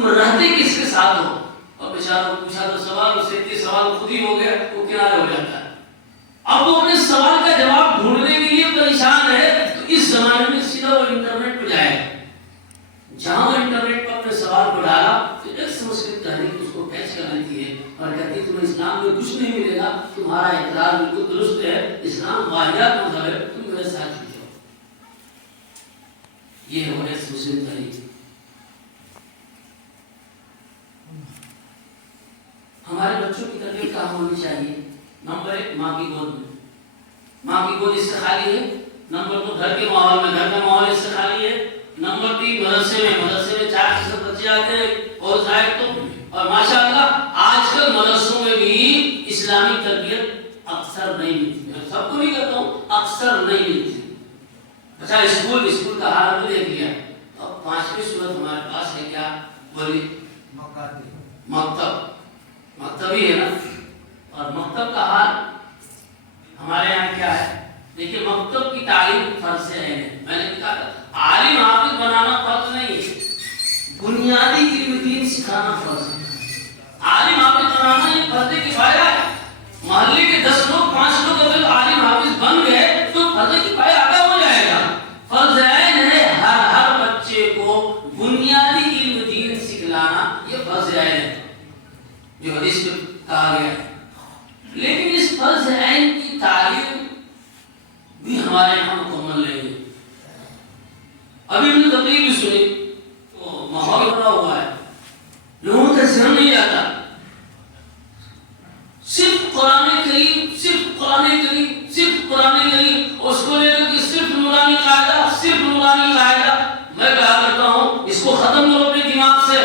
تم رہتے کس کے ساتھ ہو؟ اور بیچارہ پوچھا تو سوال، اسے اتنے سوال خود ہی ہو گیا، وہ کنارے ہو جاتا ہے۔ اب وہ اپنے سوال کا جواب ڈھونڈنے کے لیے پریشان ہے، تو اس زمانے میں سیدھا وہ انٹرنیٹ پہ جائے، جہاں وہ انٹرنیٹ پر اپنے سوال کو ڈالا تو ایک مسلم تحریک اس کو کیچ کر لیتی ہے اور کہتی ہے تمہیں اسلام میں کچھ نہیں ملے گا، تمہارا اعتراض بالکل درست ہے، اسلام واحد مذہب ہے، تم میرے ساتھ چھوٹ جاؤ۔ یہ ہے وہ ایک مسلم تحریک۔ ہمارے بچوں کی تربیت کہاں ہونی چاہیے؟ نمبر 1 ماں کی گود میں، ماں کی گود اس سے خالی ہے۔ نمبر 2 گھر کے ماحول میں، گھر کا ماحول اس سے خالی ہے۔ نمبر 3 مدرسے میں 4% بچے آتے ہیں اور ظاہر تو، اور ماشاءاللہ آج کل مدرسوں میں بھی اسلامی تربیت اکثر نہیں ملتی، میں سب کو نہیں کہتا ہوں، اکثر نہیں ملتی۔ اچھا اسکول کا حال ہم نے دیکھ لیا، اب 5ویں صورت ہمارے پاس ہے کیا؟ بولیے، مکتب ہی ہے نا۔ اور مکتب کا حال ہمارے یہاں کیا ہے؟ دیکھیے مکتب کی تعلیم فرض ہے، میں نے کہا عالم حافظ بنانا فرض نہیں ہے، بنیادی علم دین سکھانا فرض ہے۔ عالم حافظ بنانا یہ فرض کفایہ ہے۔ محلے کے 10 لوگ 5 لوگ اگر عالم حافظ بن گئے تو فرض کفایہ آگے ہو جائے گا۔ فرض عین ہے ہر بچے کو بنیادی علم دین سکھلانا، یہ فرض عین ہے جو حدیث میں کہا گیا ہے۔ لیکن اس فرض عین کی تعلیم بھی ہمارے یہاں مکمل نہیں ہے۔ ابھی ہم نے تقریر بھی سنی، تو ماحول بنا ہوا ہے، لوگوں کا ذہن نہیں آتا، صرف قرآن کریم، اس کو لے کر کے صرف نورانی قاعدہ۔ میں کہا کرتا ہوں اس کو ختم کرو اپنے دماغ سے۔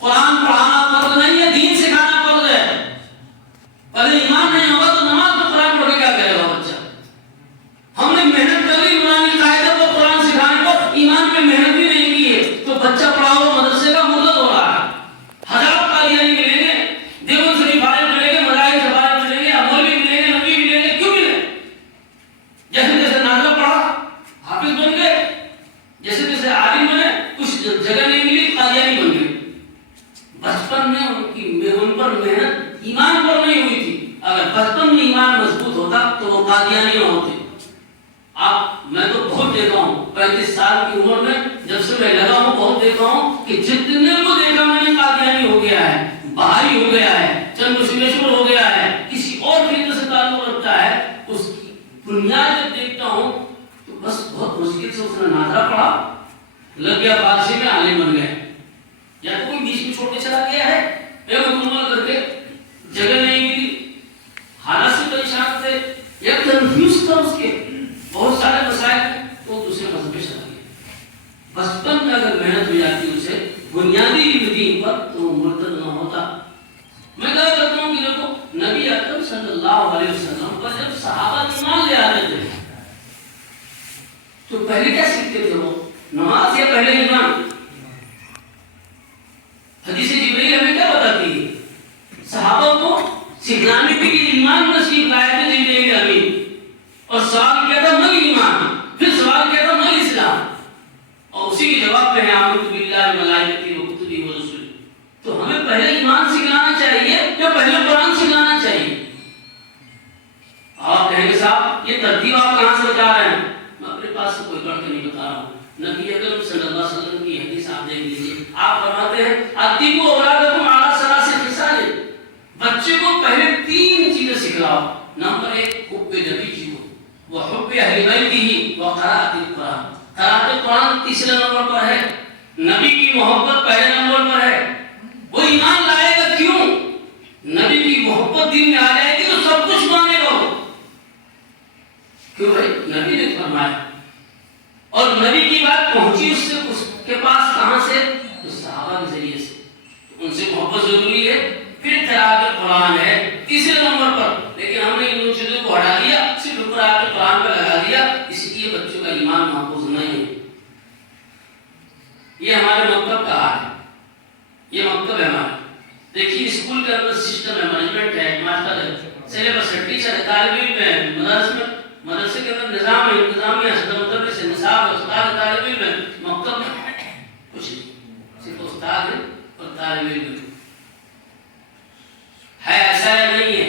قرآن پڑھانا فرض نہیں ہے، دین سکھانا فرض ہے۔ پہلے ایمان نہیں ہوگا تو نماز میں قرآن پڑھ کے کیا کرے گا بچہ؟ ہم نے محنت کر لی نورانی قاعدہ کو قرآن سکھانے کو، ایمان پہ محنت بھی نہیں کی ہے، تو بچہ پڑھا ہوا مدرسے کا مرتد ہو رہا ہے۔ ہزاروں قادیانی ملیں گے، دیوبند شریف والے ملیں گے، مدارس والے ملیں گے، مولوی ملیں گے، نبی ملیں گے، کیوں ملیں؟ جیسے نازلہ پڑھا حافظ بن گئے، جیسے عالم بنے، کچھ جگہ نہیں ملی قادیانی بن گئے۔ بچپن میں ان پر محنت ایمان پر نہیں ہوئی تھی، اگر بچپن میں ایمان مضبوط ہوتا تو وہ قادیانی نہ ہوتے۔ میں تو بہت دیکھا ہوں 35 سال کی عمر میں، جب سے میں لگا ہوں بہت دیکھا ہوں کہ جتنے کو دیکھا میں نے قادیانی ہو گیا ہے، بہائی ہو گیا ہے، چند مسلمشور ہو گیا ہے، کسی اور فریق سے تعلق رکھتا ہے، اس کی بنیاد جب دیکھتا ہوں تو بس بہت مشکل سے اس نے ناظرہ پڑھا، لگ گیا فارسی میں، عالم بن گئے، یا تو کوئی بیچ میں چھوڑ کے چلا گیا ہے، ایک مکمل کر کے جگہ نہیں ملی، حالات سے پریشان تھے، یا کنفیوز تھا اس کے بہت سارے مسائل، تو دوسرے مذہب میں چلا گیا۔ بچپن میں اگر محنت ہو جاتی اسے بنیادی علم دین پر تو وہ مرتد نہ ہوتا۔ میں کہا کرتا ہوں کہ دیکھو نبی اکرم صلی اللہ علیہ وسلم پر جب صحابہ ایمان لے آتے تھے تو پہلے کیا سیکھتے تھے؟ وہ نماز یا پہلے ایمان؟ حدیث جبریل ہمیں کیا بتاتی ہے؟ صحابہ کو سکھلانے کے لیے ایمان پر سیکھ لائے تھے جبریل امین، اور سوال کیا تھا مل ایمان، پھر سوال کیا تھا مل اسلام، اور اسی کے جواب میں آمنت باللہ وملائکتہ وکتبہ ورسلہ۔ تو ہمیں پہلے ایمان سکھلانا چاہیے یا پہلے قرآن سکھلانا چاہیے؟ آپ کہیں گے صاحب یہ ترتیب آپ کہاں سے بتا رہے ہیں؟ میں اپنے پاس سے کوئی پڑھ کے نہیں بتا رہا ہوں، نبی اکرم صلی اللہ علیہ وسلم کی حدیث آپ دیکھ لیجیے، آپ فرماتے ہیں ادیبوا اولادکم علی ثلاث خصال، بچے کو پہلے 3 چیزیں سکھلاؤ۔ نمبر 1 حب نبی جی کو، وہ حب اہل بیتہ و قراءۃ القرآن، قراءۃ قرآن تیسرے نمبر پر ہے، نبی کی محبت پہلے نمبر پر ہے۔ وہ ایمان لائے گا کیوں؟ نبی کی محبت دل میں آ جائے گی تو سب کچھ مانے گا وہ، کیوں بھائی نبی نے فرمایا، اور نبی کی بات پہنچی اس کے پاس کہاں سے؟ تو صحابہ کے ذریعے سے، ان سے محبت ضروری ہے۔ پھر قراءۃ قرآن ہے تیسرے نمبر پر، لیکن ہم نے ان چیزوں کو ہٹا دیا، صرف قراءۃ قرآن پہ لگا دیا، اس لیے بچوں کا ایمان محفوظ نہیں ہے۔ یہ ہمارے مکتب کا حال ہے، یہ مکتب ہے ہمارا۔ دیکھیے اسکول کے اندر سسٹم ہے، مینجمنٹ ہے، ماسٹر ہے، سلیبس ہے، ٹیچر ہے، طالب علم ہے، مدرسے کے اندر نظام ہے، انتظامیہ ہے، مدرس ہے، نصاب ہے، استاد ہے، طالب علم ہے۔ مکتب میں کچھ نہیں، صرف استاد ہے اور طالب علم ہے، ایسا نہیں ہے.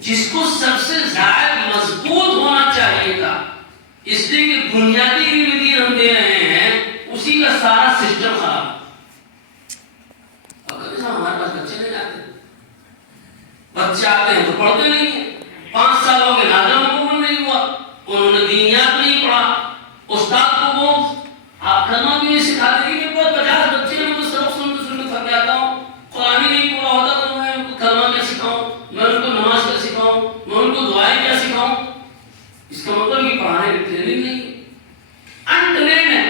جس کو سب سے زیادہ مضبوط ہونا چاہیے تھا، اس لیے کہ بنیادی علم دین ہم دے رہے ہیں، اسی کا سارا سسٹم خراب. اور کبھی ہمارے پاس بچے نہیں آتے، بچے آتے ہیں تو پڑھتے نہیں ہیں. 5 سال ہو گئے نادر مکمل نہیں ہوا، انہوں نے دینیات نہیں پڑھا. استاد کو وہ آپ کلمہ بھی نہیں سکھاتے کہ بہت 50 بچے ہیں تو سبق سنتے سنتے تھک جاتا ہوں، قرآن ہی نہیں پورا ہوتا تو میں ان کو کلمہ کیا سکھاؤں، میں ان کو نماز کیا سکھاؤں، میں ان کو دعائیں کیا سکھاؤں. اس کا مطلب کہ پڑھانے کی ٹریننگ نہیں ہے، انٹرینڈ ہے.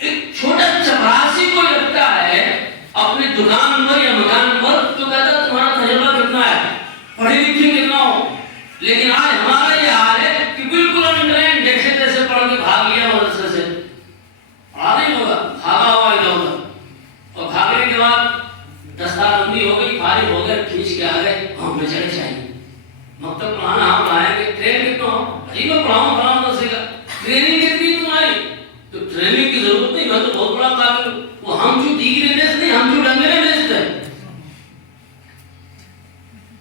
ایک چھوٹا چپراسی کو لگتا ہے اپنی دکان پر یا مکان پر تو کہتا ہے تمہارا تجربہ کتنا ہے، پڑھی لکھی کتنا ہو. لیکن آج ہمارا یہ حال ہے کہ بالکل انٹرینڈ، جیسے تیسے پڑھ کے بھاگ لیا مدرسے سے. پڑھا نہیں ہوگا، بھاگا ہوا ادھر ادھر، اور بھاگنے کے بعد دستار بندی ہو گئی، فارغ ہو گئے، کھینچ کے آ گئے ہم بیچارے چاہیے مکتب پڑھانا. ہم پڑھائیں گے، ٹرین کتنا ہو بھائی میں پڑھاؤں پڑھاؤں مدرسے کا. ٹریننگ کتنی تمہاری؟ تو ٹریننگ کی ضرورت نہیں، میں تو بہت بڑا قابل ہوں. وہ ہم جو دیگرے بیچتے نہیں، ہم جو ڈنگرے بیچتے ہیں.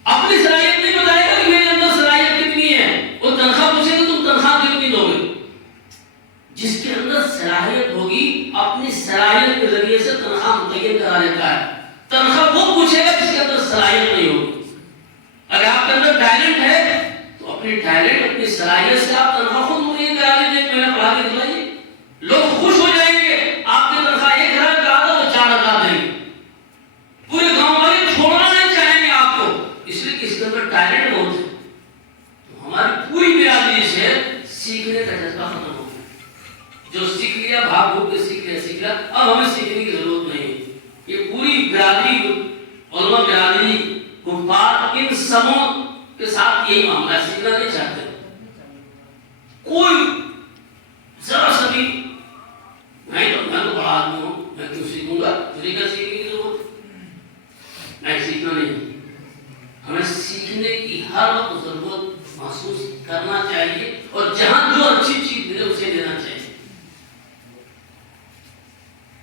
اپنی صلاحیت نہیں بتائے گا کہ میرے اندر صلاحیت کتنی ہے. وہ تنخواہ پوچھے گا تم تنخواہ کتنی دو گے. جس کے اندر صلاحیت ہوگی اپنی صلاحیت کے ذریعے سے تنخواہ متعین کرا لیتا ہے. تنخواہ وہ پوچھے گا جس کے اندر صلاحیت نہیں ہوگی. اگر آپ کے اندر ٹیلنٹ ہے تو اپنی ٹیلنٹ اپنی صلاحیت سے آپ تنخواہ خود متعین کرا لیجیے. میں نے پڑھا کے دلائیے، لوگ خوش ہو جائیں گے. آپ کی تنخواہ 1000 کا تھا تو 4000 دیں گے. پورے گاؤں والے چھوڑنا نہیں چاہیں گے آپ کو، اس لیے کہ اس کے اندر ٹیلنٹ بہت ہے. تو ہماری پوری برادری سے سیکھنے کا جذبہ ختم ہو گیا. جو سیکھ لیا بھاگ بھوگ کے سیکھ لیا، اب ہمیں سیکھنے کی ضرورت نہیں ہے. یہ پوری برادری، علماء برادری، کفار، ان سبوں کے ساتھ یہی معاملہ ہے. سیکھنا نہیں چاہتے کوئی ذرا سا بھی. میں تو بڑا آدمی ہوں، میں کیوں سیکھوں گا، مجھے کیا سیکھنے کی ضرورت. میں سیکھنا نہیں. ہمیں سیکھنے کی ہر وقت ضرورت محسوس کرنا چاہیے، اور جہاں جو اچھی چیز ملے اسے لینا چاہیے.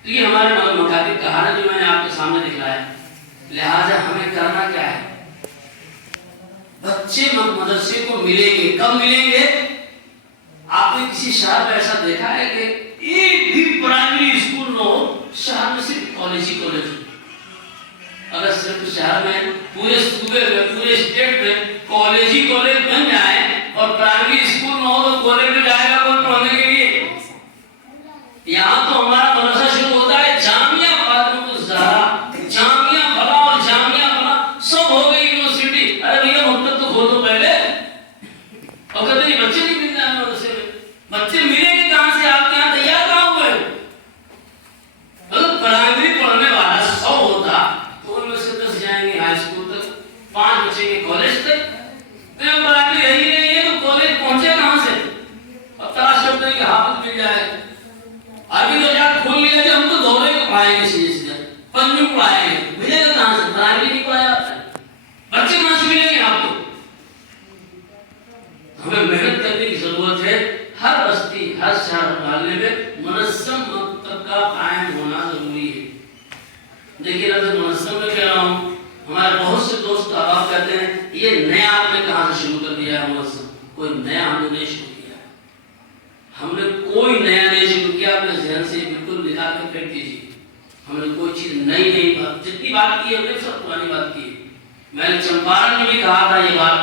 تو یہ ہمارے مکاتب کا حال ہے جو میں نے آپ کے سامنے دکھایا. لہٰذا ہمیں کرنا کیا ہے؟ بچے مدرسے کو ملیں گے، کب ملیں گے؟ آپ نے کسی شہر میں ایسا دیکھا ہے کہ ایک بھی پرائمری اسکول نہ ہو؟ شہر میں صرف کالج ہی کالج. اگر صرف شہر میں، پورے صوبے میں، پورے اسٹیٹ میں کالج ہی کالج بن جائیں اور پرائمری اسکول نہ ہو تو کالج میں جائے گا کوئی پڑھنے کے لیے؟ یہاں تو ہمارا مدرسہ شروع ہوتا ہے جامعہ فاطمہ الزہرا، جامعہ بھلا اور جامعہ بھلا سب ہو گئی یونیورسٹی. ارے بھیا مکتب تو کھول دو پہلے. اور کہتے ہیں بچے نہیں مل جائیں مدرسے میں. بچے ملیں گے کہاں سے؟ آپ کے یہاں تیار کہاں ہوئے؟ اگر پرائمری پڑھنے والا 100 ہوتا تو ان میں سے 10 جائیں گے ہائی اسکول تک، 5 بچیں گے کالج تک. تو پرائمری یہی نہیں ہے تو کالج پہنچے کہاں سے؟ اب تلاش کرتے ہیں کہ حافظ مل جائے. ابھی تو جا کھول لیا کہ ہم تو دورے کو پڑھائیں گے، سیدھے پنجو پڑھائیں گے. ملے گا کہاں سے؟ پرائمری نہیں پڑھایا جاتا ہے. بچے کہاں سے ملیں گے آپ کو؟ ہمیں محنت کرنے کی ضرورت ہے. ہر بستی، ہر شہر ڈالنے میں منظم مکتب کا قائم ہونا ضروری ہے. دیکھیے اگر منظم میں کہہ رہا ہوں، ہمارے بہت سے دوست احباب کہتے ہیں یہ نیا آپ نے کہاں سے شروع کر دیا ہے منظم. کوئی نیا ہم نے نہیں شروع کیا. ہم نے کوئی نیا نہیں شروع کیا. اپنے ذہن سے بالکل نکال کے پھینک دیجیے. ہم نے کوئی چیز نئی بات، جتنی بات کی ہے ہم نے سب پرانی بات کی ہے. میں نے چمپارن میں بھی کہا تھا یہ بات،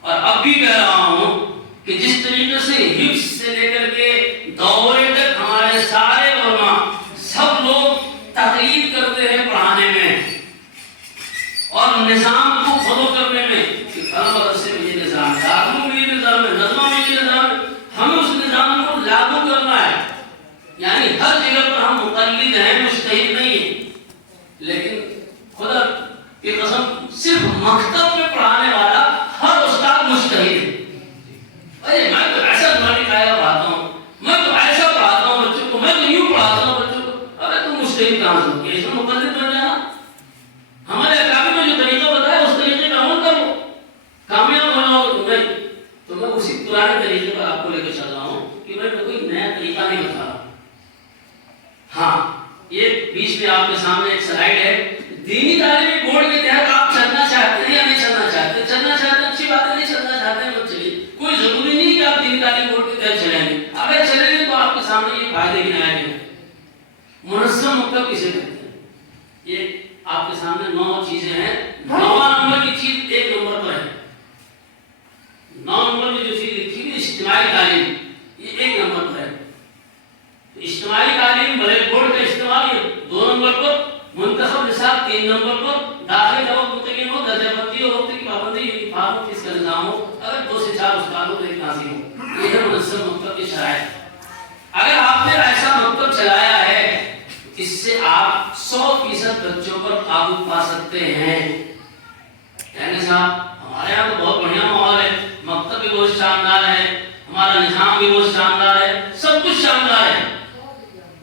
اور اب بھی کہہ رہا ہوں کہ جس طریقے سے حفظ سے لے کر کے دورے تک ہمارے سارے علماء سب لوگ تقلید کرتے ہیں پڑھانے میں اور نظام کو فالو کرنے میں کہ فلاں مدرسے میں یہ نظام ہے، دارالعلوم میں یہ نظام ہے، نظمہ میں یہ نظام ہے. ہمیں اس نظام کو لاگو کرنا ہے. یعنی ہر جگہ پر ہم مقلد ہیں، مجتہد نہیں ہیں. لیکن خدا کی قسم صرف مکتب میں پڑھانے والا ہر استاد مجتہد ہے. ارے میں تو ایسا تمہاری قاعدہ پڑھاتا ہوں، میں تو ایسا پڑھاتا ہوں بچوں کو، میں تو یوں پڑھاتا ہوں بچوں کو. ارے تم مجتہد کہاں سے ہو گیا؟ اس میں مقلد بن جانا. ہمارے اکابر میں جو طریقہ بتایا اس طریقے کا عمل کرو، کامیاب ہونا ہو نہیں. تو میں اسی پرانے طریقے پر آپ کو لے کے چل رہا ہوں کہ میں کوئی نیا طریقہ نہیں بتا رہا. ہاں یہ بیچ میں آپ کے سامنے ایک سلائیڈ ہے. دینی تعلیمی بورڈ کے تحت آپ چلنا چاہتے ہیں یا نہیں چلنا چاہتے؟ چلنا چاہتے ہیں اچھی بات ہے، نہیں چلنا چاہتے ہیں مت چلیے. کوئی ضروری نہیں کہ آپ دینی تعلیم بورڈ کے تحت چلیں گے. اگر چلیں گے تو آپ کے سامنے یہ فائدے گنائے گئے. منظم مکتب کسے کہتے ہیں؟ یہ آپ کے سامنے 9 چیزیں ہیں. 9واں نمبر کی چیز 1 نمبر پر ہے. 9 نمبر میں جو چیز لکھی ہے اجتماعی تعلیم، یہ 1 نمبر پر ہے. اجتماعی تعلیم بلیک بورڈ کا استعمال 2 نمبر پر، منتخب نصاب 3 نمبر پر، داخلے کا وقت متعین ہو، درجہ بندی اور وقت کی پابندی، یونیفارم فیس کا نظام ہو، اگر 2 سے 4 استادوں کو ایک ناظم ہو. یہ ہے منظم مکتب کی شرائط. اگر آپ نے ایسا مکتب چلایا ہے اس سے آپ 100% بچوں پر قابو پا سکتے ہیں. کہنے صاحب ہمارے یہاں تو بہت بڑھیا ماحول ہے، مکتب بھی بہت شاندار ہے، ہمارا نظام بھی بہت شاندار ہے، سب کچھ شاندار ہے.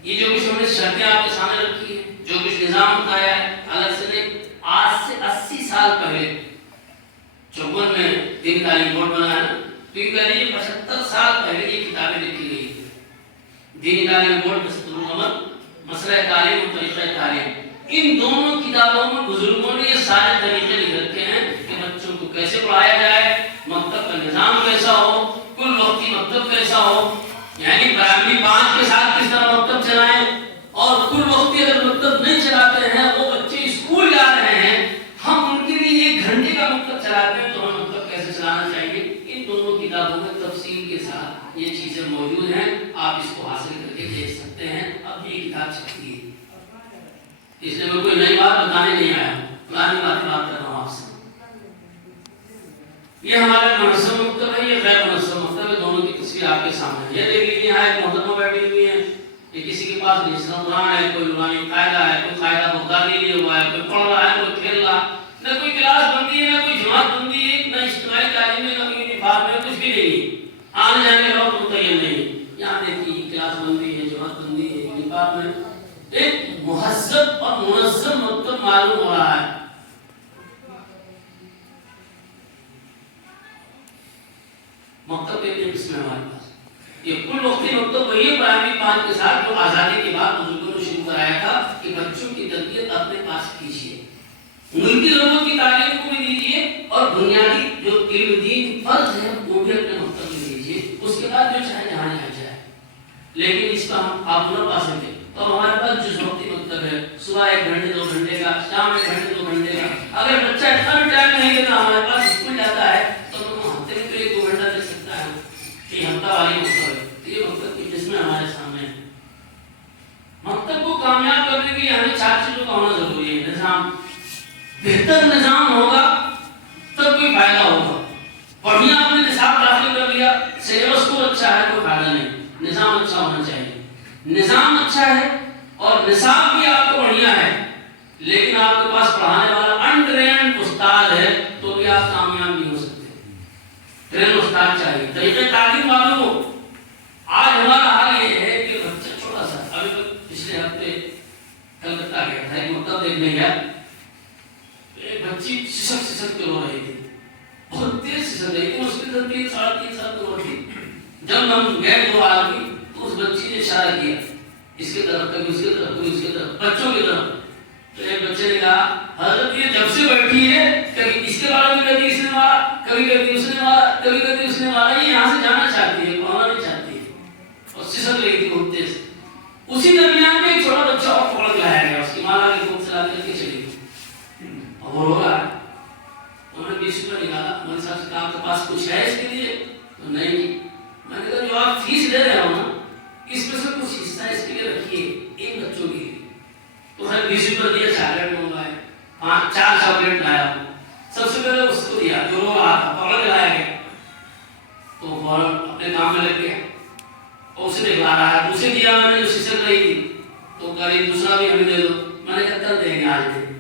یہ جو کچھ ہم نے شرطیں آپ کے سامنے رکھی ہے، جو کچھ نظام بتایا ہے، اگر سے نہیں آج سے 80 سال پہلے 54 میں دینی تعلیم بورڈ بنا ہے نا، تو یہ کہہ رہی ہے 75 سال پہلے یہ کتابیں لکھی گئی ہیں. دینی تعلیم بورڈ دستورالعمل، مسئلہ تعلیم اور طریقہ تعلیم، ان دونوں کتابوں میں بزرگوں نے یہ سارے طریقے لکھ رکھے ہیں کہ بچوں کو کیسے پڑھایا جائے، مکتب کا نظام کیسا ہو، کل وقتی مکتب کیسا ہو، یعنی پرائمری 5 کے ساتھ کس طرح مکتب چلائیں، اور کل وقتی اگر مکتب نہیں چلاتے ہیں، وہ بچے اسکول جا رہے ہیں، ہم ان کے لیے 1 گھنٹے کا مکتب چلاتے ہیں تو ہمیں مکتب کیسے چلانا چاہیے. ان دونوں کتابوں میں تفصیل کے ساتھ یہ چیزیں موجود ہیں. آپ اس کو حاصل کر کے دیکھ سکتے ہیں. اب یہ کتاب چھپتی ہے، اس لیے میں کوئی نئی بات بتانے نہیں آیا ہوں، پرانی باتیں بات کر رہا ہوں آپ سے. یہ ہمارا منظم مکتب ہے، یہ غیر منظم مکتب ہے. دونوں کی تصویر آپ کے سامنے ہے. یہ دیکھ لیجیے، یہاں ایک محترمہ بیٹھی ہوئی ہے، یہ کسی کے پاس نشان قرآن ہے، کوئی نورانی قاعدہ ہے، کوئی قاعدہ بغدادی لیے ہوا ہے، کوئی پڑھ رہا ہے، کوئی کھیل رہا. نہ کوئی کلاس بندی ہے، نہ کوئی جماعت بندی ہے، نہ اجتماعی تعلیم ہے، نہ کوئی یونیفارم ہے، کچھ بھی نہیں. آنے جانے کا وقت متعین نہیں. یہاں دیکھیے کلاس بندی ہے، جماعت بندی ہے، یونیفارم ہے. ایک مہذب اور منظم مکتب معلوم ہو رہا ہے. مکتب کے لیے اس میں ہمارے پاس یہ کل وقتی مکتب وہی پرائمری 5 کے ساتھ جو آزادی کے بعد بزرگوں نے شروع کرایا تھا کہ بچوں کی تربیت اپنے پاس کیجیے، ان کی ضرورت کی تعلیم کو بھی دیجیے، اور بنیادی جو علم دین فرض ہے وہ بھی اپنے مکتب میں دیجیے. اس کے بعد جو چاہے جہاں جہاں جائے. لیکن اس کا ہم آپ نہ پا سکتے. تو ہمارے پاس جو وقتی مکتب ہے، صبح 1 گھنٹے 2 گھنٹے کا، شام 1 گھنٹے 2 گھنٹے کا. اگر بچہ اتنا بھی ٹائم نہیں دیتا ہمارے پاس، اسکول جاتا ہے تو ہفتے میں 1-2 گھنٹہ دے سکتا ہے. یہ ہفتہ والی مکتب ہے. یہ مکتب کی جس میں ہمارے سامنے ہے. مکتب کو کامیاب کرنے کے لیے ہمیں 4 چیزوں کا ہونا ضروری ہے. نظام، بہتر نظام ہوگا تب کوئی فائدہ ہوگا. بڑھیا آپ نے نصاب داخل کر لیا، سلیبس کو اچھا ہے، کوئی فائدہ نہیں. نظام اچھا ہونا چاہیے. نظام اچھا ہے اور نصاب بھی آپ کو بڑھیا ہے، لیکن آپ کے پاس پڑھانے والا انٹرینڈ استاد ہے تو بھی آپ کامیاب نہیں ہو سکتے. ٹرین استاد چاہیے، طریقہ تعلیم معلوم ہو. آج ہمارا حال یہ ہے کہ بچہ چھوٹا سا، ابھی پچھلے ہفتے کلکتہ گیا تھا، ایک مکتب دیکھنے گیا. ایک بچی سسک کے رو رہی تھی، بہت تیز سسک رہی تھی. اس کی 3-3.5 سال کی عمر تھی. جب ہم گئے 2 آدمی تو اس بچی نے اشارہ کیا اس کی طرف، کبھی اس کی طرف، کبھی اس کی طرف، بچوں کی طرف. تو ایک بچے نے کہا حضرت یہ جب سے بیٹھی ہے کبھی اس کے بارے میں، کبھی اس نے مارا، کبھی کبھی اس نے مارا، کبھی کبھی اس نے مارا. یہ یہاں سے جانا چاہتی ہے، پڑھنا نہیں چاہتی ہے، اور سسک رہی تھی بہت تیز. اسی درمیان میں ایک چھوٹا بچہ اور پکڑ کے لایا گیا، اس کی ماں کے گود سے لا کر کے چلی گئی. اور وہ رو رہا ہے. انہوں نے 20 روپئے نکالا. ہمارے صاحب سے کہا آپ کے پاس کچھ ہے اس کے لیے؟ تو نہیں. میں نے کہا جو آپ فیس لے رہے ہو نا، اس میں سے کچھ حصہ اس کے لیے رکھیے، ان بچوں کے لیے. تو ہر 20 روپئے دیا، چاکلیٹ منگوائے، 4 چاکلیٹ لایا. سب سے پہلے اس کو دیا جو رو رہا تھا، پکڑ کے لایا گیا. تو فوراً اپنے کام میں لگ گیا اور اسے دکھلا رہا ہے. اسے دیا میں نے جو سسک رہی تھی، تو کہا دوسرا بھی ہمیں دے دو. میں نے کہا کل دیں گے، آج نہیں.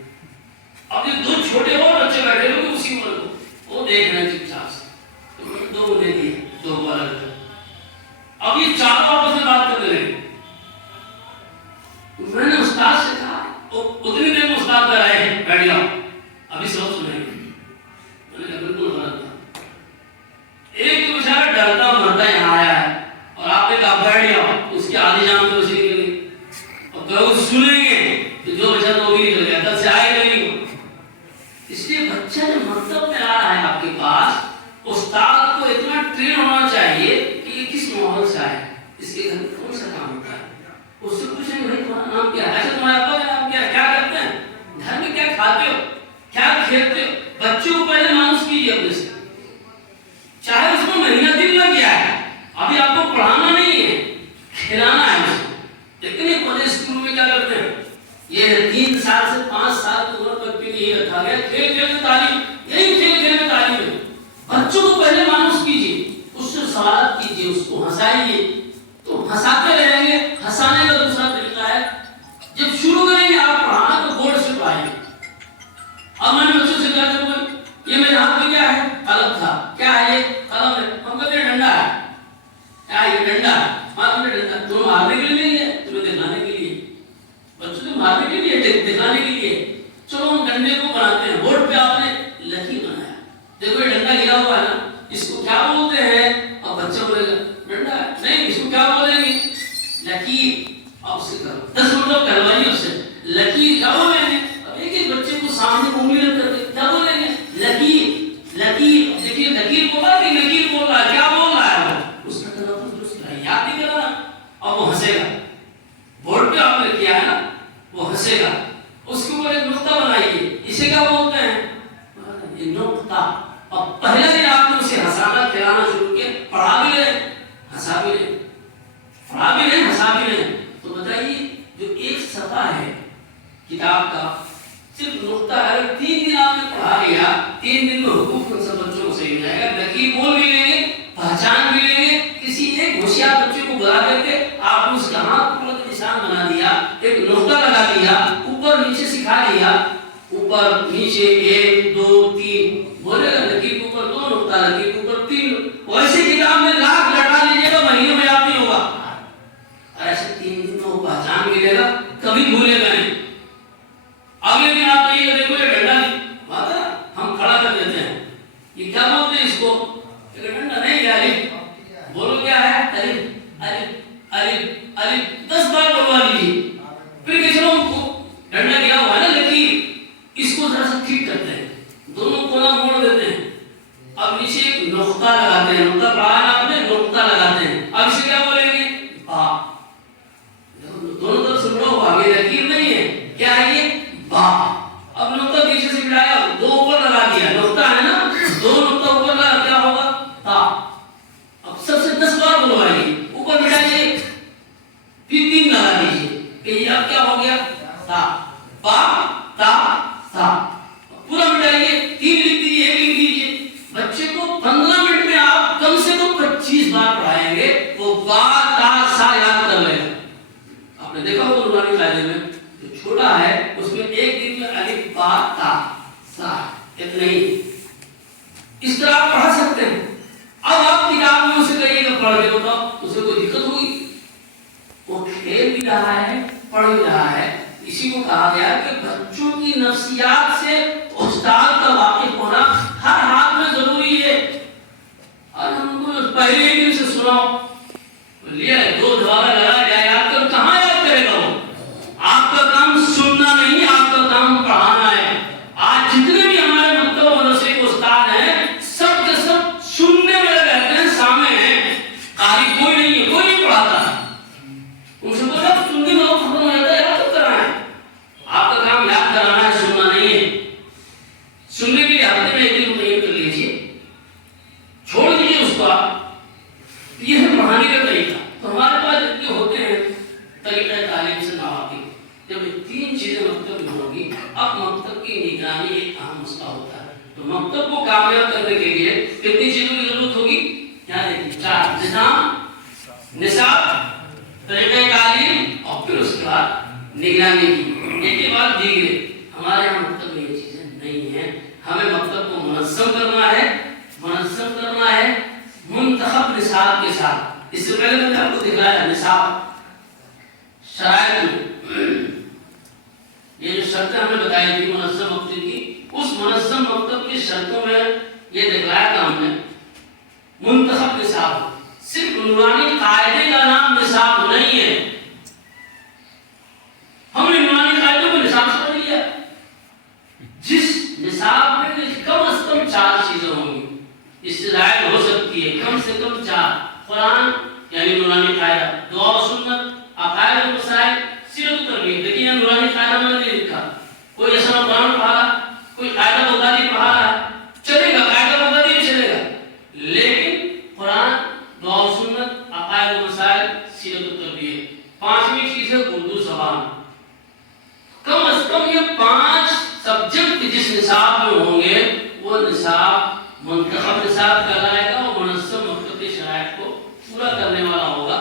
اب یہ 2 چھوٹے اور بچے بیٹھے ہوئے اسی عمر کو، وہ دیکھ رہے ہیں چپ چاپ سے. تو میں نے 2 انہیں دیے، 2 کو الگ الگ. اب یہ 4 آپس میں بات کرنے لگے. میں نے استاد سے کہا، اتنی دیر میں استاد کہہ رہے ہیں بیٹھ جاؤ ابھی سبق سنیں گے. میں نے کہا بالکل غلط تھا. ایک تو بیچارہ ڈرتا مرتا یہاں آیا ہے اور آپ نے کہا بیٹھ جاؤ، اس کی آدھی جان تو اسی نکل گئی. اور کہو سنیں گے تو 3 سال سے 5 سال کی عمر تک بھی نہیں رکھا گیا. کھیل کھیل میں تعلیم, یہی کھیل کھیل میں تعلیم ہے. بچوں کو پہلے مانوس کیجیے, اس سے سوالات کیجیے, اس کو ہنسائیے, تو ہنساتے رہیں گے. ہنسانے کا دوسرا طریقہ ہے, جب شروع کریں گے آپ پڑھانا تو بورڈ سے پڑھائیں گے. اب میں نے بچوں سے کہا تھا کوئی یہ میرے ہاتھ میں کیا ہے, قلم تھا, کیا ہے یہ, قلم ہے. ہم کہتے ہیں ڈنڈا ہے, کیا یہ ڈنڈا ہے, ہاں تمہیں ڈنڈا, تمہیں مارنے کے لیے نہیں ہے, تمہیں دکھانے کے لیے. بچوں سے مارنے کے لیے, دکھانے کے لیے. چلو ہم ڈنڈے کو بناتے ہیں, بورڈ پہ آپ نے لکیر بنایا, دیکھو یہ ڈنڈا گرا ہوا ہے نا, اس کو کیا بولتے ہیں. اب بچہ بولے گا ڈنڈا ہے, نہیں اس کو کیا بولیں گے, لکیر. اب اسے کرو 10 منٹ کروائیے اس سے, لکیر کیا بولیں گے. اب ایک ایک بچے کو سامنے انگلی رکھ کر کے کیا بولیں گے, لکیر. لکیر, دیکھیے لکیر بولا کہ لکیر بول رہا ہے, کیا بول رہا ہے وہ, اس کا تلفظ درست ہے, یاد نہیں کر رہا. اب وہ ہنسے گا, بورڈ پہ آپ نے کیا ہے نا, وہ ہنسے گا. اس کے اوپر ایک نقطہ بنائیے, اسے کیا بولتے ہیں, یہ نقطہ. اب پہلے دن آپ نے اسے ہنسانا کھلانا شروع کیا, پڑھا بھی لیں ہنسا بھی لیں, پڑھا بھی لیں ہنسا بھی لیں. تو بتائیے جو ایک صفحہ ہے کتاب کا, صرف نقطہ ہے, 3 دن آپ نے پڑھا لیا, 3 دن میں حقوق ان سب بچوں کو صحیح ہو جائے گا. لکیر بول بھی لیں گے, پہچان بھی لیں گے. کسی ایک ہوشیار بچے کو بلا کر کے آپ نے اس کا ہاتھ پورا نشان بنا دیا, ایک نقطہ لگا دیا, اوپر نیچے سکھا دیا, اوپر نیچے 1 2 3 بولے گا, لکیر کے اوپر 2 نقطہ, لکیر کے اوپر 3. ویسے کتاب میں لاکھ لٹا لیجیے گا, مہینے میں یاد نہیں ہوگا. ایسے 3 دن میں وہ پہچان ملے گا, کبھی بھولے گا نہیں. اگلے دن آپ کہیے گا دیکھو یہ ڈنڈا نہیں, ہم کھڑا کر دیتے ہیں, یہ کیا بولتے ہیں اس کو, ڈنڈا نہیں, یہ الف. بولو کیا ہے, الف الف الف الف. 10 بار بلوا لیجیے. پھر کسی لوگ کو ڈنڈا کیا ہوا ہے نا لکیر, اس کو ذرا سا ٹھیک کرتے ہیں, دونوں کونا موڑ دیتے ہیں. اب نیچے ایک نقطہ لگاتے ہیں, نقطہ پڑھانا آپ نے, نقطہ لگاتے ہیں. اب اسے کیا بولیں گے, با. دونوں طرف سے مڑا ہوا, یہ لکیر نہیں ہے, کیا ہے یہ, با. اب نقطہ پیچھے سے ملایا, 2 اوپر لگا دیا, نقطہ ہے نا, 2 نقطہ اوپر لگا, کیا ہوگا, تا. اب سب سے 10 بار بلوائیے, اوپر مٹائیے, پھر 3 لگا دیجیے, کہ یہ اب کیا ہو گیا, تا. با تا تا. پورا مٹائیے, 3 لکھ دیجیے, 1 لکھ دیجیے. بچے کو 15 منٹ میں آپ کم سے کم 25 بار پڑھائیں گے, وہ با تا سا یاد کر لے گا. آپ نے دیکھا ہوگا نورانی قاعدے میں جو چھوٹا ہے اس میں ایک دن میں الف با تا سا اتنا ہی. اس طرح آپ پڑھا سکتے ہیں. اب آپ کتاب میں اسے کہیے کہ پڑھ کے بتاؤ, اسے کوئی دقت ہوگی. وہ کھیل بھی رہا ہے, پڑھ بھی رہا ہے. اسی کو کہا گیا کہ بچوں کی نفسیات سے استاد کا واقف ہونا ہر حال میں ضروری ہے. اور ہم کو پہلے ہی دن سے سناؤ لیا 2 دوبارہ لگا جائے, یاد کر کہاں یاد کرے گا وہ. آپ کا کام سننا نہیں, آپ کا کام پڑھانا ہے. آج جتنے بھی ہمارے مکتب مدرسے کے استاد ہیں, سب کے سب سننے میں رہتے ہیں, سامنے ہیں, قاری کوئی نہیں ہے, کوئی نہیں پڑھاتا. ان سے بولا سننے میں ختم ہو جاتا ہے, یاد کرانا ہے. آپ کا کام یاد کرانا ہے, سننا نہیں ہے. سننے کے لیے ہفتے میں 1 دن متعین کر لیجیے, چھوڑ دیجیے اس کو. یہ ہے پڑھانے کا طریقہ. تو ہمارے پاس اتنے ہوتے ہیں طریقہ تعلیم سے نواقف. جب یہ 3 چیزیں مکتب میں ہوگی, اب مکتب کی نگرانی ایک اہم مسئلہ ہوتا ہے. تو مکتب کو کامیاب کرنے کے لیے کتنی چیزوں کی ضرورت ہوگی, کیا دیکھیے, 4: نظام, نصاب, طریقہ تعلیم, اور پھر اس کے بعد نگرانی کی. ایک کے بعد دیگرے. ہمارے یہاں مکتب میں یہ چیزیں نہیں ہیں. ہمیں مکتب کو منظم کرنا ہے, منظم کرنا ہے منتخب نصاب کے ساتھ. اس سے پہلے میں نے آپ کو دکھایا نصاب شرائط میں, یہ جو شرطیں ہم نے بتائی تھی منظم مکتب کی, اس منظم مکتب کی شرطوں میں یہ دکھایا تھا ہم نے منتخب نصاب. صرف نورانی قاعدے کا نام نصاب نہیں ہے. ہم نے نورانی قاعدوں کو نصاب سمجھ لیا. جس نصاب میں کم از کم 4 چیزیں ہوں گی, اس سے زائد ہو سکتی ہے, کم سے کم 4. قرآن یعنی نورانی قاعدہ, دعا و سنت, عقائد و مسائل, سیرت و ترغیب. دیکھیے یہاں نورانی قاعدہ میں نے نہیں لکھا, کوئی ایسا قرآن پڑھا رہا, کوئی قاعدہ بغدادی پڑھا رہا, چلے گا, قاعدہ بغدادی بھی چلے گا, لیکن قرآن, دعا و سنت, عقائد و مسائل, سیرت و ترغیب. 5ویں چیز ہے اردو زبان. کم از کم منتخب نصاب کہلائے گا اور منظم مکتب کی شرائط کو پورا کرنے والا ہوگا.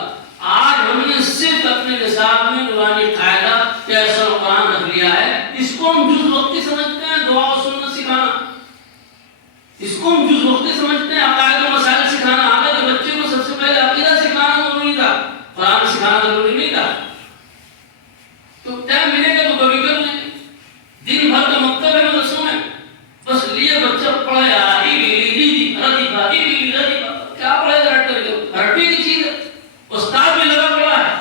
آج ہم نے صرف اپنے نصاب میں نورانی قاعدہ پیسہ قرآن رکھ لیا ہے. اس کو ہم جز وقتی سمجھتے ہیں دعا و سنت سکھانا, اس کو ہم جز وقتی سمجھتے ہیں عقائد و مسائل سکھانا. حالانکہ بچے کو سب سے پہلے عقیدہ سکھانا ضروری تھا, قرآن سکھانا ضروری نہیں تھا. تو ٹائم ملے گا تو کبھی کر لیں. دن بھر کا مکتب ہے مدرسوں میں, بس لیے بچہ پڑھے آدھی بھی کیا پڑھے رٹ کر کے رٹنے کی چیز ہے. استاد بھی لگا پڑا ہے,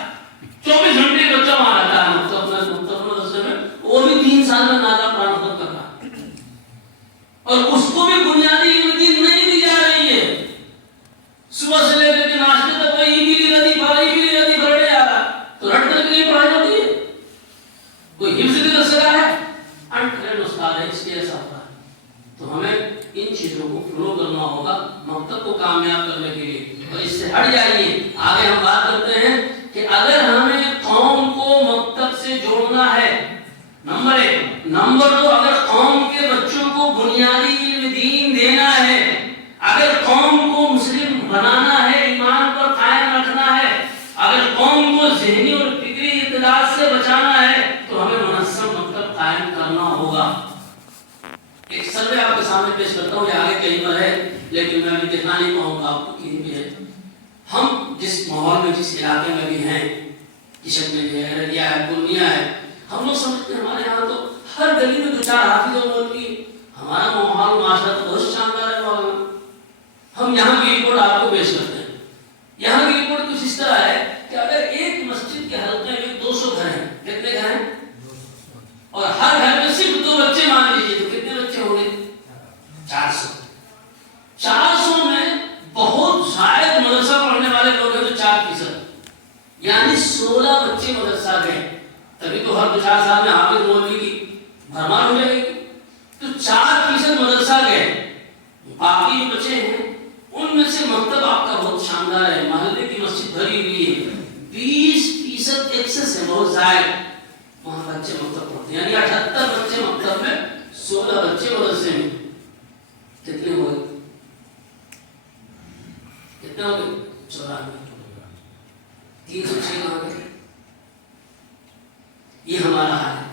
24 گھنٹے بچہ وہاں رہتا ہے مکتب مدرسے میں, وہ بھی 3 سال میں نازا قرآن ختم کر رہا ہے, اور اس کو بھی بنیادی علم دین نہیں دی جا رہی ہے. صبح سے لے کر کے ناشتے تک وہی بھی ردی بھرنے آ رہا, تو رٹ کر کے پڑھائی ہوتی ہے. کوئی حفظ کی رسالہ ہے انٹرنل استاد ہے, اس لیے ایسا ہوتا ہے. تو ہمیں ان چیزوں کو فالو کرنا ہوگا مکتب کو کامیاب کرنے کے لیے. اور اس سے ہٹ جائیے, آگے ہم بات کرتے ہیں کہ اگر ہمیں قوم کو مکتب سے جوڑنا ہے, نمبر 1. نمبر 2, اگر قوم کے بچوں کو بنیادی علم دین دینا ہے, اگر قوم کو مسلم بنانا ہے, ایمان پر قائم رکھنا ہے, اگر قوم کو ذہنی اور فکری ارتداد سے بچانا ہے, تو ہمیں منظم مکتب قائم کرنا ہوگا. ایک سروے آپ کے سامنے پیش کرتا ہوں, یہ آگے کہیں پر ہے لیکن میں ابھی دکھا نہیں پاؤں گا آپ کو کہیں بھی ہے. ہم جس ماحول میں, جس علاقے میں بھی ہیں, کشن میں ہے, ارریا ہے, پورنیہ ہے, ہم لوگ سمجھتے ہیں ہمارے یہاں تو ہر گلی میں 2-4 حافظ اور مولوی. ہمارا ماحول معاشرہ تو بہت شاندار ہے مولانا. ہم یہاں کی رپورٹ آپ کو پیش کرتے ہیں. یہاں کی رپورٹ کچھ اس طرح ہے کہ اگر ایک مسجد کے حلقے میں 200 گھر ہیں, کتنے گھر ہیں, اور ہر گھر میں صرف 2 بچے مان لیجیے, تو کتنے بچے ہوں گے؟ 400. 400 میں بہت زائد مدرسہ پڑھنے والے لوگ ہیں تو 4%, یعنی 16 بچے مدرسہ گئے. تبھی تو ہر 2-4 سال میں حافظ مولوی کی بھرمار ہو جائے گی. تو 4% مدرسہ گئے, باقی بچے ہیں ان میں سے مکتب آپ کا بہت شاندار ہے, محلے کی مسجد بھری ہوئی ہے, 20% ایکسس ہے, بہت زائد. وہاں بچے مکتب پڑھتے ہیں, یعنی 78 بچے مکتب میں, 16 بچے مدرسے میں. کتنے ہوئے؟ کتنے ہو گئے؟ 94. 306 کہاں گئے؟ یہ ہمارا حال ہے.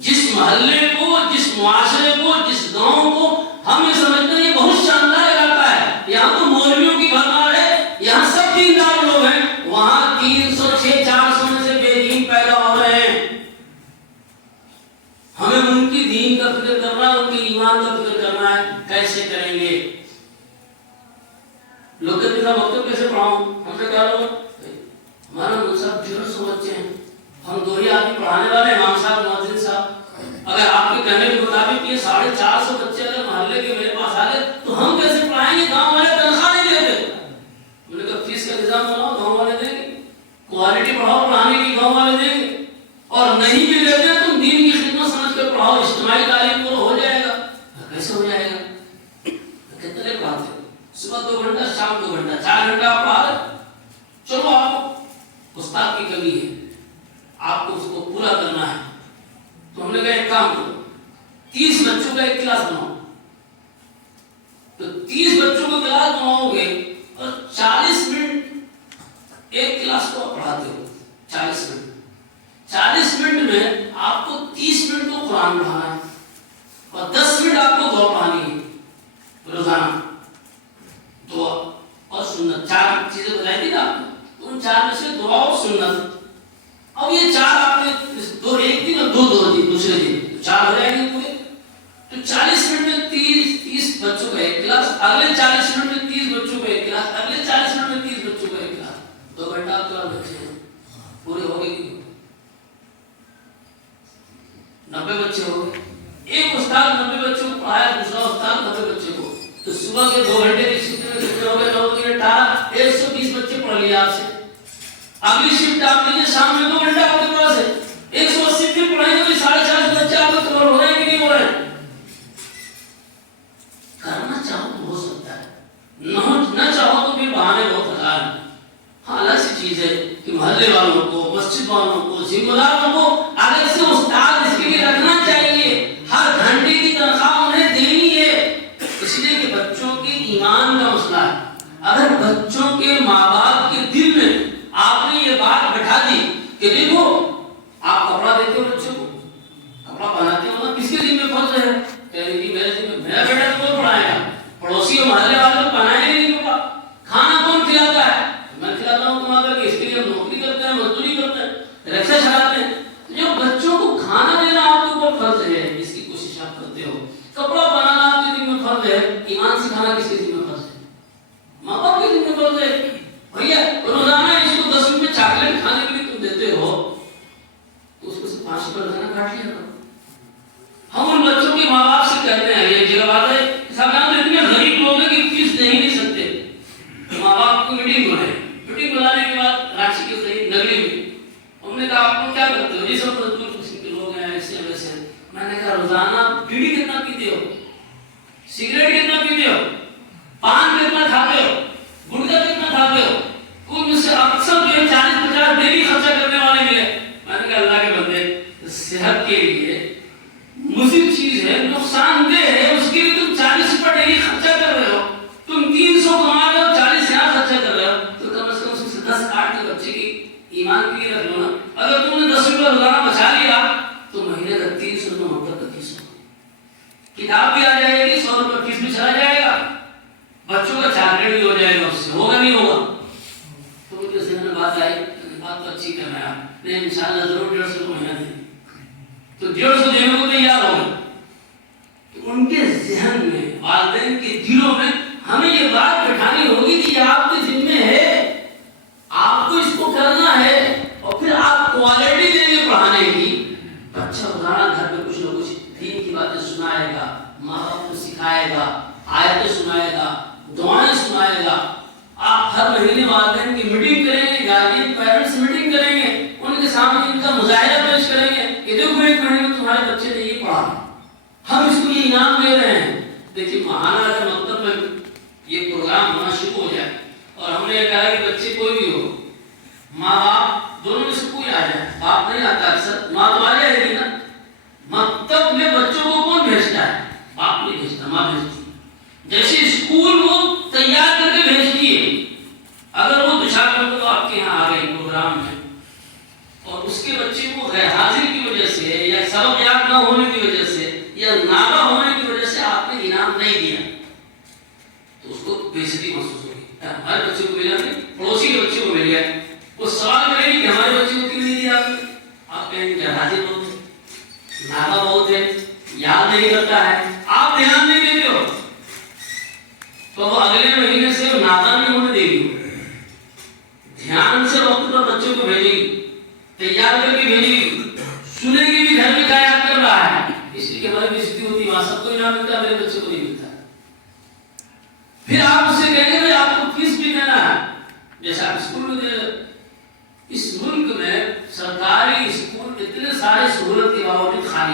جس محلے کو, جس معاشرے کو, جس گاؤں کو ہم یہ سمجھتے ہیں یہ بہت شاندار علاقہ ہے, یہاں تو مولویوں کی بھرمار ہے, یہاں سب دیندار لوگ ہیں, وہاں 306 400 میں سے بے دین پیدا ہو رہے ہیں. ہمیں ان کی دین کا فکر کرنا ہے, ان کی ایمان کا فکر کرنا ہے. کیسے کریں گے؟ لوگ کہتے ہیں وقت کیسے پڑھاؤں, ہم سے کہا لوگ ہمارا صاحب 150 بچے ہیں, ہم 2 ہی آدمی پڑھانے والے, امام صاحب, مؤذن صاحب. اگر آپ کے کہنے کے مطابق یہ 450 بچے اگر محلے کے میرے پاس آ گئے تو ہم کیسے پڑھائیں گے؟ گاؤں والے تنخواہ نہیں دیتے. ہم نے کہا فیس کا نظام بناؤ, گاؤں والے دیں گے. کوالٹی پڑھاؤ پڑھانے کی, گاؤں والے دیں گے. اور نہیں بھی دیتے ہیں تم دین کی خدمت سمجھ کر پڑھاؤ, اجتماعی تعلیم کو ہو جائے گا. کیسے ہو جائے گا؟ کتنے پڑھاتے ہو؟ صبح 2 گھنٹہ, شام 2 گھنٹہ, 4 گھنٹہ آپ پڑھا رہے. چلو آپ استاد کی کمی ہے, آپ کو اس کو پورا کرنا ہے. تو ہم نے کہا ایک کام کرو, 30 بچوں کا ایک کلاس بناؤ. تو 30 بچوں کو کلاس بناؤ گے اور 40 منٹ ایک کلاس کو آپ پڑھاتے ہو. 40 منٹ میں آپ کو 30 منٹ تو قرآن پڑھانا ہے اور 10 منٹ آپ کو دعا پڑھانی ہے روزانہ. دعا اور سنت, 4 چیزیں بتائی تھی نا آپ نے, ان 4 میں سے دعا اور سنت. اب یہ 4 آپ نے 2 ایک دن اور 2 دن دوسرے دن 4 ہو جائیں گے پورے. تو 40 منٹ میں 30 بچوں کا ایک کلاس, اگلے 40 منٹ میں 30 بچوں کا ایک کلاس, اگلے 40 منٹ میں 30 بچوں کا ایک کلاس. 2 گھنٹہ آپ کے بچے ہیں پورے ہو گئے. 90 بچے ہو گئے. ایک استاد 90 بچوں کو پڑھایا, دوسرا استاد 90 بچے کو. تو صبح کے 2 گھنٹے کی شفٹ میں کتنے ہو گئے؟ 9 × 18 120 بچے پڑھ لیے آپ سے. اگلی شفٹ آپ لیجیے, شام میں 2 گھنٹہ آپ کے پاس ہے, 180 پھر پڑھائیں گے. 450 بچے آپ کو کور ہو رہے ہیں کہ نہیں ہو رہے ہیں؟ کرنا چاہو تو ہو سکتا ہے, نہ چاہو تو پھر بہانے بہت ہزار ہیں. ہاں الگ سی چیز ہے کہ محلے والوں کو, مسجد والوں کو, ذمہ داروں کو الگ سے استاد اس کے لیے رکھنا چاہیے. ہر گھنٹے کی تنخواہ انہیں دینی ہے, اس لیے کہ بچوں کی میں نے کہا روزانہ بیڑی کتنا پیتے ہو، سگریٹ کتنا پیتے ہو، پان کتنا کھاتے ہو، گٹکا کتنا کھاتے ہو؟ کوئی مجھ سے اکثر جو ہے 40-50 ڈیلی خرچہ کرنے والے ملے. میں نے کہا اللہ کے بندے، صحت کے لیے مضر چیز ہے، نقصان دہ ہے، اس کے لیے تم 40 روپے ڈیلی خرچہ کر رہے ہو. تم 300 کما رہے ہو، 40 یہاں خرچہ کر رہے ہو، تو کم از کم اس سے 10 کاٹ کے بچے کی ایمان کے لیے رکھ لو نا. اگر تم نے 10 روپے روزانہ بچا لیا تو مہینے کا 300 روپے مطلب 2500 کتاب بھی آ جائے گی، 100 روپے فیس بھی چلا جائے گا، بچوں کا چاکلیٹ بھی ہو جائے گا، اس سے ہوگا نہیں ہوگا. تو مجھے ذہن میں بات آئی، بات تو اچھی کر رہا ہے، نہیں انشاءاللہ ضرور 150 روپے مہینہ دیں. تو 150 دینے کو تیار ہو گئے. تو ان کے ذہن میں، والدین کے دلوں میں ہمیں یہ بات بٹھانی ہوگی کہ یہ آپ کے ذمہ ہے، آپ کو اس کو کرنا ہے، اور پھر آپ کوالٹی دیں گے پڑھانے کی. بچہ روزانہ گھر میں کچھ نہ کچھ دین کی باتیں سنائے گا، ماں باپ کو سکھائے گا، آیتیں سنائے گا، دعائیں سنائے گا. آپ ہر مہینے والدین کی میٹنگ کریں گے، گارڈین پیرنٹس میٹنگ کریں گے، ان کے سامنے ان کا مظاہرہ پیش کریں گے کہ دیکھو ایک مہینے میں تمہارے بچے نے یہ پڑھا، ہم اس کو یہ انعام دے رہے ہیں. دیکھیے ماہانہ کے مکتب میں یہ پروگرام ہونا شروع ہو جائے، اور ہم نے کہا کہ بچے کوئی بھی ہو، ماں باپ دونوں میں سے کوئی آ جائے، باپ نہیں آتا اکثر، ماں تو آ جائے گی نا. مکتب میں بچوں کو کون بھیجتا ہے؟ باپ نہیں بھیجتا، ماں بھیجتی. جیسے اسکول وہ تیار کر کے بھیجتی ہے، اگر وہ دشاکر تو آپ کے یہاں آ گئی پروگرام میں، اور اس کے بچے کو غیر حاضر کی وجہ سے یا سبق یاد نہ ہونے کی وجہ سے یا نابا ہونے کی وجہ سے آپ نے انعام نہیں دیا، تو اس کو بے عزتی محسوس ہوگی. ہمارے بچے کو ملا نہیں، پڑوسی کے بچے کو مل گیا، وہ سوال کرے گی کہ ہمارے بچے کو کیوں نہیں دیا آپ نے؟ آپ کہیں گے غیر حاضر بہت ہے، نابا بہت ہے، یاد نہیں کرتا ہے، آپ دھیان نہیں دیتے ہو، تو وہ اگلے مہینے سے نادان نہیں ہونے دے گی. دھیان سے وقت پر بچوں کو بھیجے گی، تیار کر کے بھیجے گی، سنے گی بھی گھر میں کیا یاد کر رہا ہے، اس لیے کہ ہماری بےعزتی ہوتی ہے، وہاں سب کو انعام ملتا ہے، میرے بچے کو نہیں ملتا. پھر آپ اس سے کہیں گے آپ کو فیس بھی دینا ہے جیسا آپ اسکول میں دے. اس ملک میں سرکاری اسکول اتنے سارے سہولت کے باوجود خالی